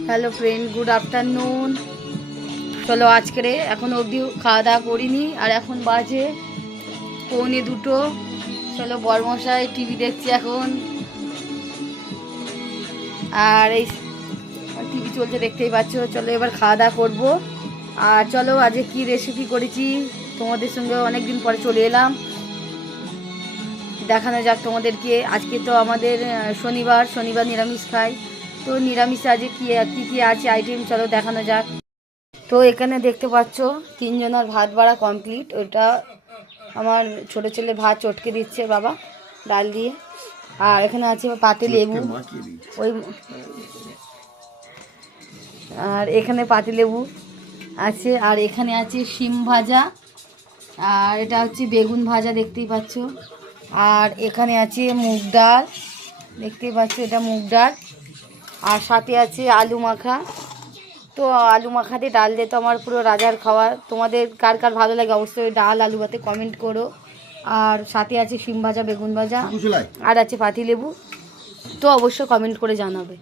Hello friend, good afternoon. চলো আজকে এখন অবধি খাওয়া দাওয়া করিনি, আর এখন বাজে 1:45। চলো বরমশাই টিভি দেখছি এখন, আর এই টিভি চলছে দেখতেই পাচ্ছ। চলো এবার খাওয়া দাওয়া করবো। আর চলো আজকে কি রেসিপি করেছি তোমাদের সঙ্গে অনেকদিন পরে চলে এলাম, দেখানো যাক তোমাদেরকে। আজকে তো আমাদের শনিবার নিরামিষ খাই, তো নিরামিষে আজকে কী আছে আইটেম চলো দেখানো যাক। তো এখানে দেখতে পাচ্ছ তিনজনের ভাত বাড়া কমপ্লিট। ওটা আমার ছোটো ছেলে ভাত চটকে দিচ্ছে বাবা ডাল দিয়ে। আর এখানে আছে পাতি লেবু, ওই আর এখানে পাতি লেবু আছে, আর এখানে আছে শিম ভাজা, আর এটা হচ্ছে বেগুন ভাজা দেখতেই পাচ্ছ। আর এখানে আছে মুগ ডাল, দেখতেই পাচ্ছ এটা মুগ ডাল। আর সাথে আছে আলু মাখা। তো আলু মাখা দিয়ে ডাল দিয়ে তো আমার পুরো রাজার খাওয়া। তোমাদের কার কার ভালো লাগে অবশ্যই ডাল আলু ভাতে কমেন্ট করো। আর সাথে আছে শিম ভাজা, বেগুন ভাজা, আর আছে পাতি লেবু, তো অবশ্যই কমেন্ট করে জানাবে।